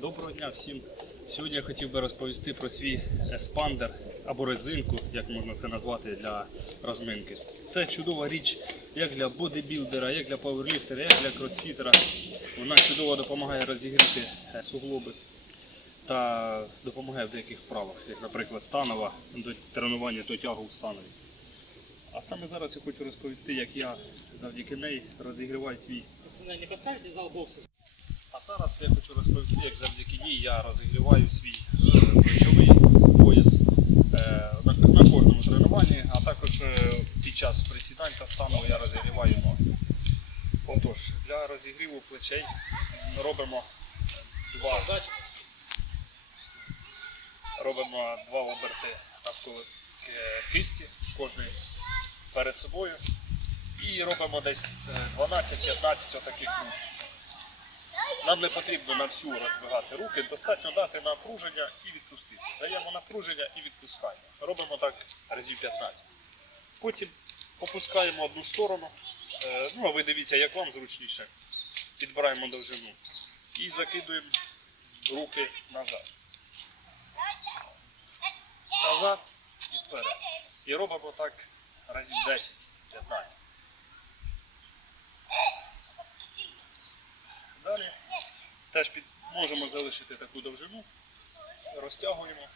Доброго дня всім. Сьогодні я хотів би розповісти про свій еспандер або резинку, як можна це назвати для розминки. Це чудова річ як для бодибілдера, як для пауерліфтера, як для кросфітера. Вона чудово допомагає розігріти суглоби та допомагає в деяких вправах, як, наприклад, станова до тренування до тягу в станові. А саме зараз я хочу розповісти, як я завдяки неї розігріваю свій Пацаны, не подскажете зал бокса? А зараз я хочу розповісти, як завдяки ній я розігріваю свій плечовий пояс е, на, кожному тренуванні, а також е, під час присідань та стану я розігріваю ноги. Отож, для розігріву плечей робимо два, робимо два оберти е, кисті, кожний перед собою. І робимо десь е, 12-15 отаких. Нам не потрібно на всю розбігати руки, достатньо дати напруження і відпустити. Даємо напруження і відпускаємо. Робимо так разів 15. Потім попускаємо одну сторону. Е, Ну, а ви дивіться, як вам зручніше. Підбираємо довжину. І закидуємо руки назад. Назад і вперед. І робимо так разів 10-15. Далі теж під, можемо залишити таку довжину, розтягуємо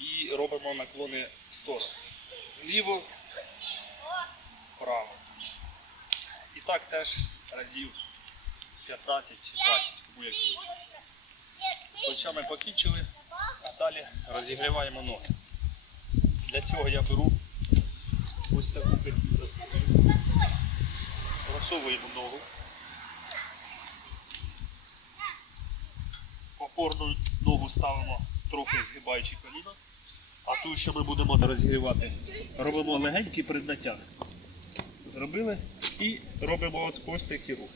і робимо наклони в сторону. Вліво, вправо. І так теж разів 15-20, кому як зручно. З плечами покінчили, а далі розігріваємо ноги. Для цього я беру ось таку петлю. Просовуємо ногу. Опорну ногу ставимо трохи згибаючи коліна. А ту, що ми будемо розігрівати, робимо легенький преднатяг. Зробили і робимо от ось такі рухи.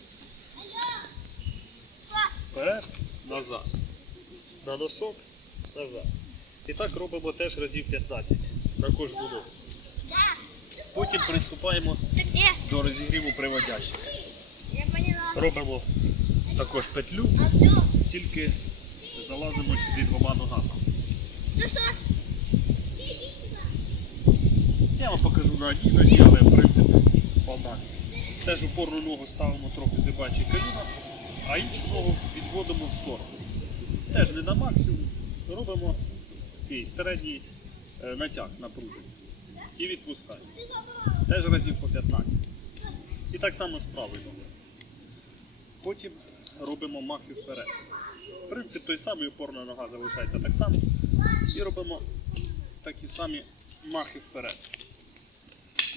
Вперед, назад. На носок, назад. І так робимо теж разів 15 на кожну ногу. Потім приступаємо до розігріву приводящих. Робимо також петлю, тільки залазимо сюди двома ногами. Что? Я вам покажу на одній нозі, але в принципі одна. Теж опорну ногу ставимо трохи зибачі коліна, а іншу ногу відводимо в сторону. Теж не на максимум. Робимо такий середній е, натяг напруження. І відпускаємо. Теж разів по 15. І так само з правою ногою. Потім робимо махи вперед. Принцип той самий, опорна нога залишається так само. І робимо такі самі махи вперед.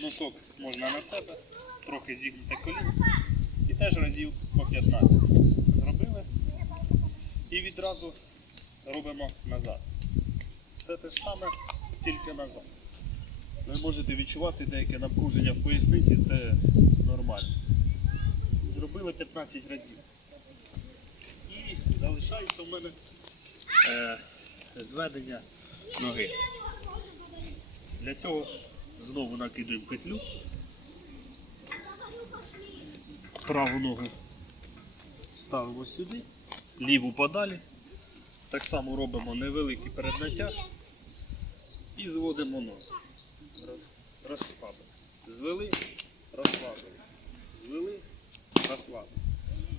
Носок можна на себе, трохи зігнуте коліно. І теж разів по 15. Зробили. І відразу робимо назад. Все те ж саме, тільки назад. Ви можете відчувати деяке напруження в поясниці, це нормально. Зробили 15 разів. І залишається в мене е, зведення ноги. Для цього знову накидуємо петлю. Праву ногу ставимо сюди, ліву подалі. Так само робимо невеликий переднатяг і зводимо ногу. Роз- Розслабили. Звели, розслабили. Звели, розслабили.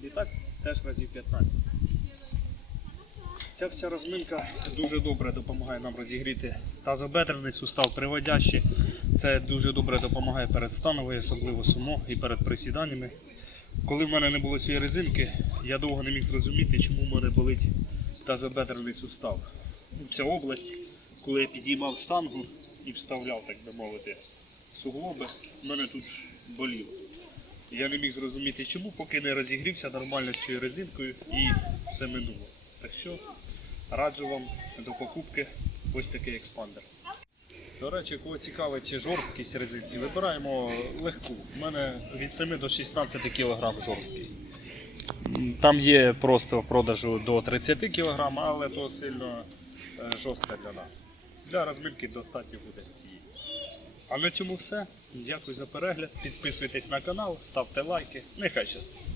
І так теж разів 15. Ця вся розминка дуже добре допомагає нам розігріти тазобедрений сустав приводящий. Це дуже добре допомагає перед становою, особливо сумо і перед присіданнями. Коли в мене не було цієї резинки, я довго не міг зрозуміти, чому в мене болить тазобедрений сустав. Ця область, коли я підіймав штангу і вставляв, так би мовити, суглоби, в мене тут боліло. Я не міг зрозуміти, чому, поки не розігрівся нормально з цією резинкою і все минуло. Так що раджу вам до покупки ось такий експандер. До речі, кого цікавить жорсткість резинки, вибираємо легку. У мене від 7 до 16 кг жорсткість. Там є просто в продажу до 30 кг, але то сильно е, жорстка для нас. Для розминки достатньо буде цієї. А на цьому все. Дякую за перегляд. Підписуйтесь на канал, ставте лайки. Нехай щастить.